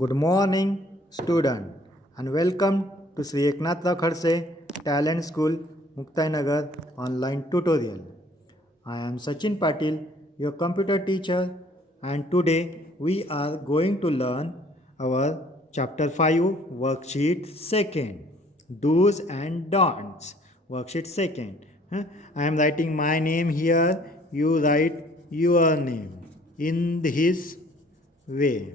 Good morning, student, and welcome to Sri Eknath Kharse Talent School, Muktinagar online tutorial. I am Sachin Patil, your computer teacher, and today we are going to learn our chapter 5 worksheet second, do's and don'ts. Worksheet second. I am writing my name here, you write your name in his way.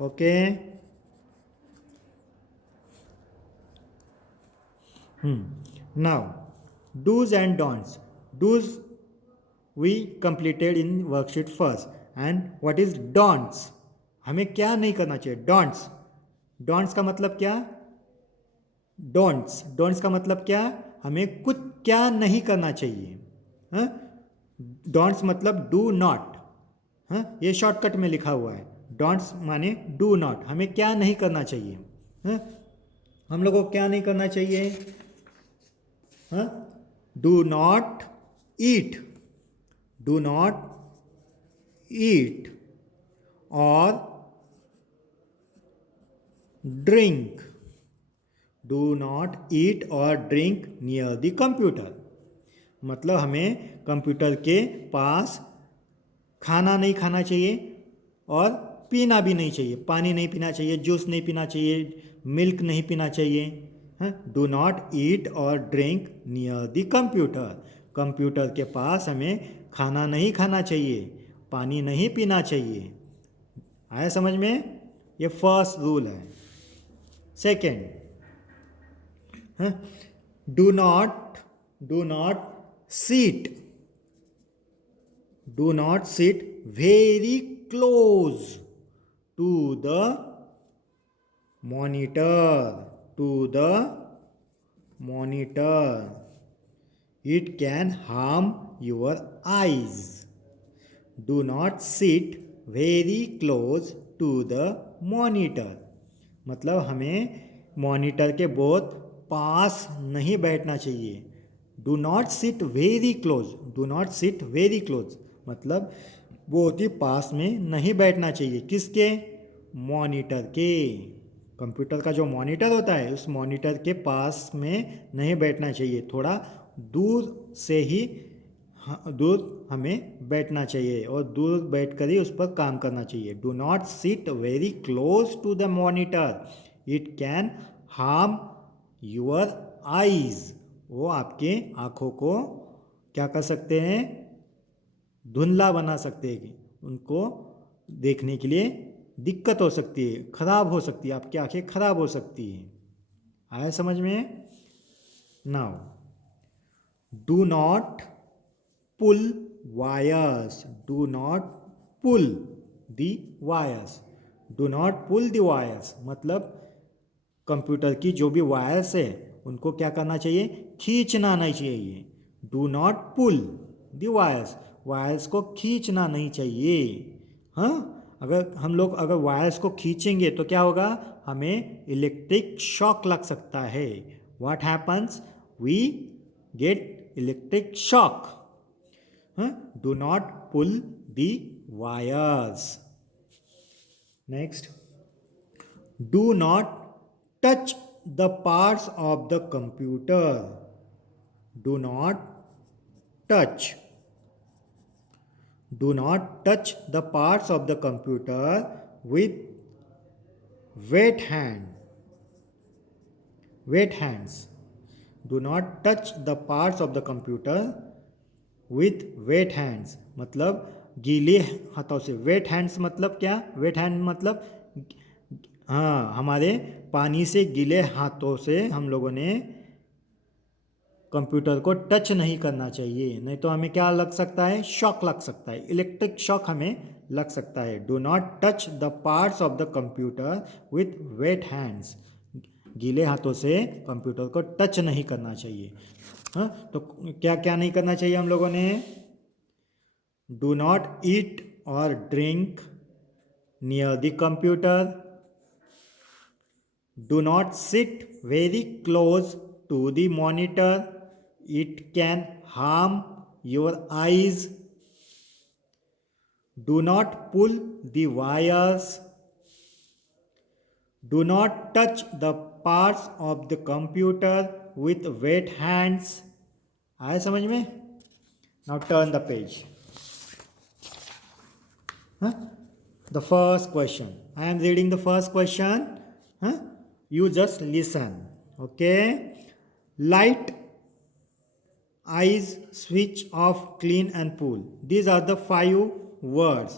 Okay. Now, do's and don'ts. Do's we completed in worksheet first. And what is don'ts? हमें क्या नहीं करना चाहिए? Don'ts. Don'ts का मतलब क्या? Don'ts. Don'ts का मतलब क्या? हमें कुछ क्या नहीं करना चाहिए. डोंट्स मतलब डू नॉट. ये शॉर्टकट में लिखा हुआ है. डोंट्स माने डू नॉट. हमें क्या नहीं करना चाहिए? हम लोगों को क्या नहीं करना चाहिए? Do not eat. Do not eat or drink. Do not eat or drink near the computer. मतलब हमें कंप्यूटर के पास खाना नहीं खाना चाहिए और पीना भी नहीं चाहिए. पानी नहीं पीना चाहिए, जूस नहीं पीना चाहिए, मिल्क नहीं पीना चाहिए. Do not eat or drink near the computer. Computer के पास हमें खाना नहीं खाना चाहिए, पानी नहीं पीना चाहिए. आया समझ में? ये फर्स्ट रूल है. Second, do not seat. Do not sit very close to the monitor. To the monitor. It can harm your eyes. Do not sit very close to the monitor. मतलब हमें मॉनिटर के बहुत पास नहीं बैठना चाहिए. Do not sit very close. Do not sit very close मतलब बहुत ही पास में नहीं बैठना चाहिए. किसके? मॉनिटर के. कंप्यूटर का जो मॉनिटर होता है उस मॉनिटर के पास में नहीं बैठना चाहिए. थोड़ा दूर से ही दूर हमें बैठना चाहिए और दूर बैठकर ही उस पर काम करना चाहिए. Do not sit very close to the monitor. It can harm your eyes. वो आपके आँखों को क्या कर सकते हैं? धुंधला बना सकते हैं. उनको देखने के लिए दिक्कत हो सकती है, खराब हो सकती है. आपकी आंखें खराब हो सकती है. आया समझ में? Now, do not pull wires. Do not pull the wires. Do not pull the wires मतलब कंप्यूटर की जो भी वायर्स है उनको क्या करना चाहिए? खींचना नहीं चाहिए. Do not pull the wires. Wires को खींचना नहीं चाहिए. अगर हम लोग अगर वायर्स को खींचेंगे तो क्या होगा? हमें इलेक्ट्रिक शॉक लग सकता है. What happens? We get electric shock. Do not pull the wires. Next, do not touch the parts of the computer. Do not touch. Do not touch the parts of the computer with wet hand. Wet hands. Do not touch the parts of the computer with wet hands. मतलब गीले हाथों से. wet hands मतलब क्या? wet hand मतलब हमारे पानी से गीले हाथों से हम लोगों ने कंप्यूटर को टच नहीं करना चाहिए. नहीं तो हमें क्या लग सकता है? शॉक लग सकता है. इलेक्ट्रिक शॉक हमें लग सकता है. Do not touch the parts of the computer with wet hands. गीले हाथों से कंप्यूटर को टच नहीं करना चाहिए. तो क्या क्या नहीं करना चाहिए हम लोगों ने? Do not eat or drink near the computer. Do not sit very close to the monitor. It can harm your eyes. Do not pull the wires. Do not touch the parts of the computer with wet hands. आए समझ में? Now turn the page. The first question. I am reading the first question. Huh? You just listen. Okay. Light, eyes, switch off, clean and pull. These are the 5 words.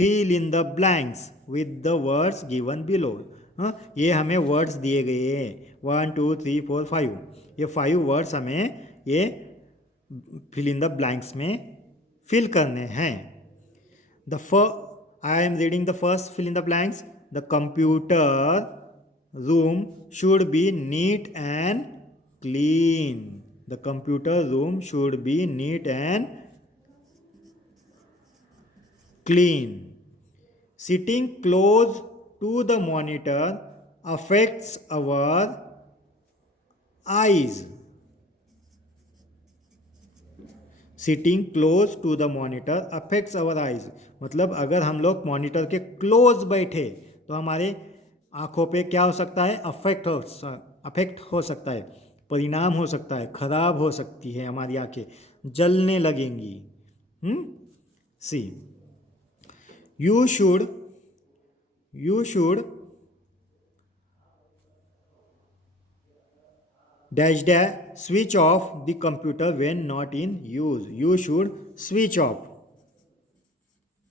Fill in the blanks with the words given below. ये हमें words दिए गए हैं 1 2 3 4 5। ये 5 words हमें ये fill in the blanks में fill करने हैं। I am reading the first fill in the blanks. The computer room should be neat and clean. The computer room should be neat and clean. Sitting close to the monitor affects our eyes. Sitting close to the monitor affects our eyes. मतलब अगर हम लोग monitor के close बैठे तो हमारे आँखों पे क्या हो सकता है? अफेक्ट हो सकता है, परिणाम हो सकता है, खराब हो सकती है, हमारी आँखें जलने लगेंगी। See you should dash dash switch off the computer when not in use. You should switch off.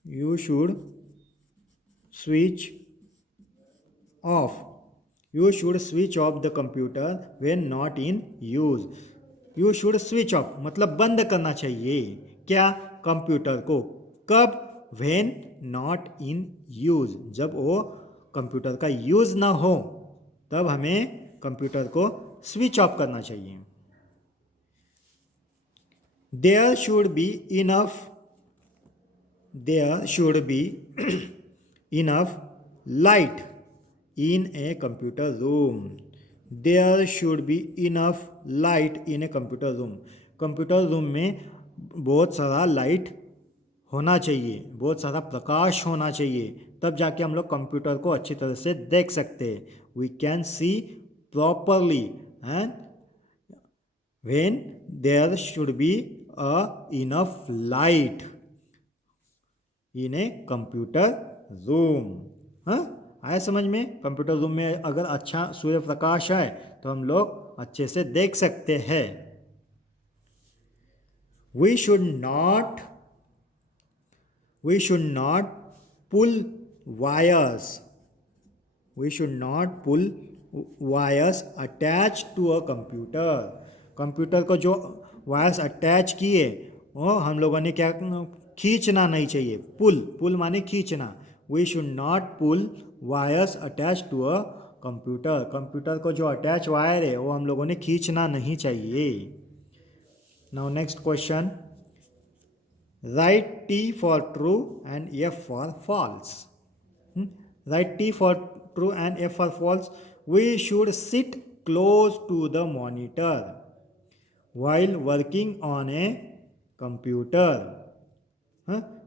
You should switch off. You should switch off the computer when not in use. You should switch off मतलब बंद करना चाहिए क्या? Computer को। कब? when not in use, जब वो computer का यूज ना हो तब हमें कंप्यूटर को स्विच ऑफ करना चाहिए। There should be enough light in a computer room. There should be enough light in a computer room. Computer room में बहुत सारा लाइट होना चाहिए, बहुत सारा प्रकाश होना चाहिए, तब जाके हम लोग कंप्यूटर को अच्छी तरह से देख सकते हैं। We can see properly and when there should be enough light in a computer room। आया समझ में? कंप्यूटर रूम में अगर अच्छा सूर्य प्रकाश है तो हम लोग अच्छे से देख सकते हैं। We should not pull wires. We should not pull wires attached to a computer. Computer को जो वायर्स अटैच किए वो हम लोगों ने क्या खींचना नहीं चाहिए। पुल माने खींचना। We should not pull wires attached to a computer. Computer को जो अटैच वायर है वो हम लोगों ने खींचना नहीं चाहिए। Now next question. Write T for true and F for false. Write T for true and F for false. We should sit close to the monitor while working on a computer.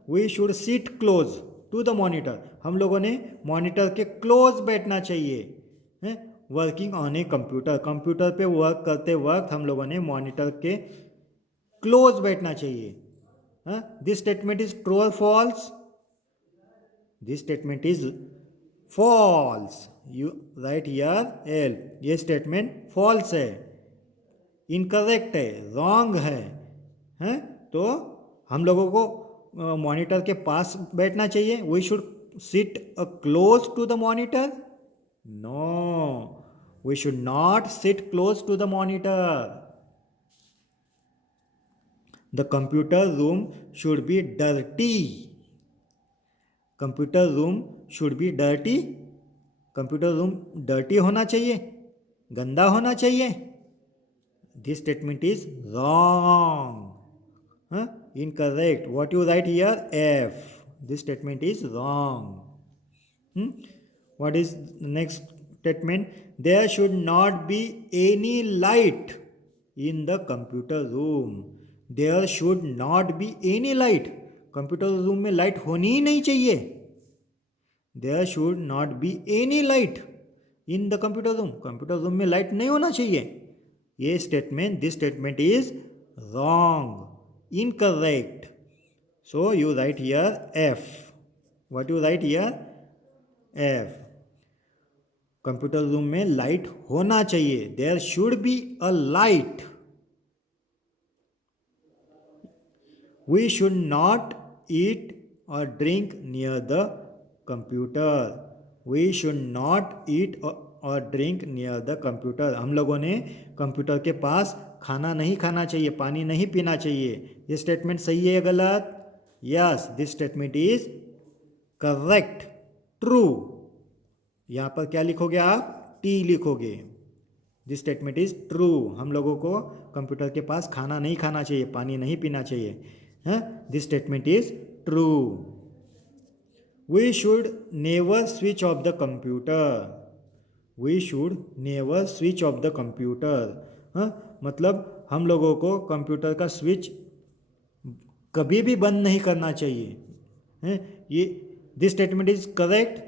We should sit close to the monitor. हम लोगों ने monitor के close बैठना चाहिए। Working on a computer, computer पे work करते वक्त हम लोगों ने मॉनिटर के क्लोज बैठना चाहिए। This statement is true or false? This statement is false. You write here L. ये statement false है, incorrect है, wrong है। तो हम लोगों को मॉनिटर के पास बैठना चाहिए। We should sit close to the monitor? No, we should not sit close to the monitor. The computer room should be dirty. Computer room should be dirty. Computer room dirty होना चाहिए, गंदा होना चाहिए। This statement is wrong. Incorrect. What you write here? F. This statement is wrong. What is the next statement? There should not be any light in the computer room. There should not be any light. Computer room में light होनी ही नहीं चाहिए। There should not be any light. In the computer room में light नहीं होना चाहिए। ये statement, this statement is wrong, incorrect. So you write here F. What you write here? F. Computer room में लाइट होना चाहिए, there should be a light. We should not eat or drink near the computer. We should not eat or drink near the computer. हम लोगों ने computer के पास खाना नहीं खाना चाहिए, पानी नहीं पीना चाहिए। ये स्टेटमेंट सही है या गलत? Yes, this statement is correct, true. यहाँ पर क्या लिखोगे आप? टी लिखोगे। This statement is true. हम लोगों को कंप्यूटर के पास खाना नहीं खाना चाहिए, पानी नहीं पीना चाहिए। है, this statement is true. We should never switch off the computer. We should never switch off the computer. मतलब हम लोगों को कंप्यूटर का स्विच कभी भी बंद नहीं करना चाहिए। है, ये this statement is correct,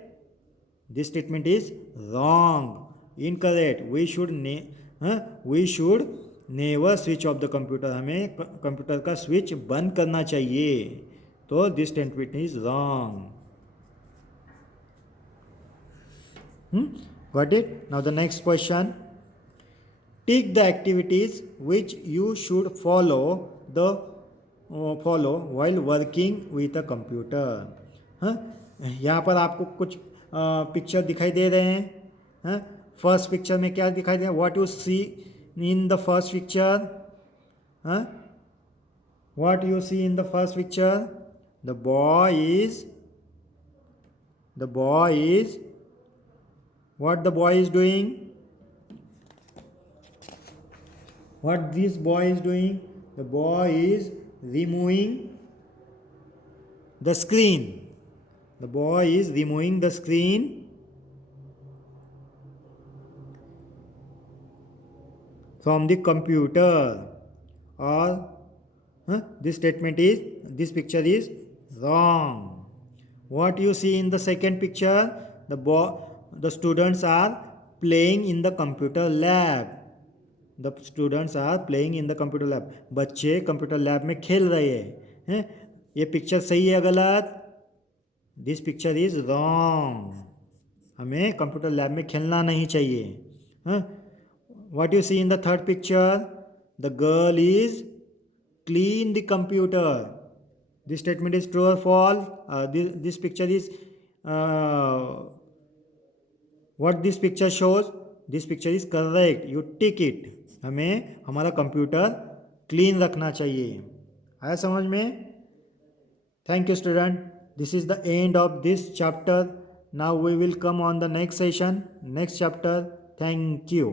this statement is wrong, incorrect. We should never switch off the computer. हमें कंप्यूटर का स्विच बंद करना चाहिए। तो this statement is wrong. Got it? Now the next question. Tick the activities which you should follow while working with a computer. हाँ, यहाँ पर आपको कुछ पिक्चर दिखाई दे रहे हैं। हाँ, फर्स्ट पिक्चर में क्या दिखाई दे रहा है? What you see in the first picture? हाँ, what you see in the first picture? The boy is what the boy is doing? What this boy is doing? The boy is removing the screen. The boy is removing the screen from the computer. Or this picture is wrong. What you see in the second picture? The students are playing in the computer lab. The students are playing in the computer lab. बच्चे computer lab में खेल रहे हैं। ये picture सही है या गलत? This picture is wrong. हमें कंप्यूटर लैब में खेलना नहीं चाहिए। What you see in the third picture? The girl is clean the computer. This statement is true or false? This picture is what this picture shows? This picture is correct, you tick it. हमें हमारा computer clean रखना चाहिए। आया समझ में? Thank you student, this is the end of this chapter. Now we will come on the next session, next chapter. Thank you.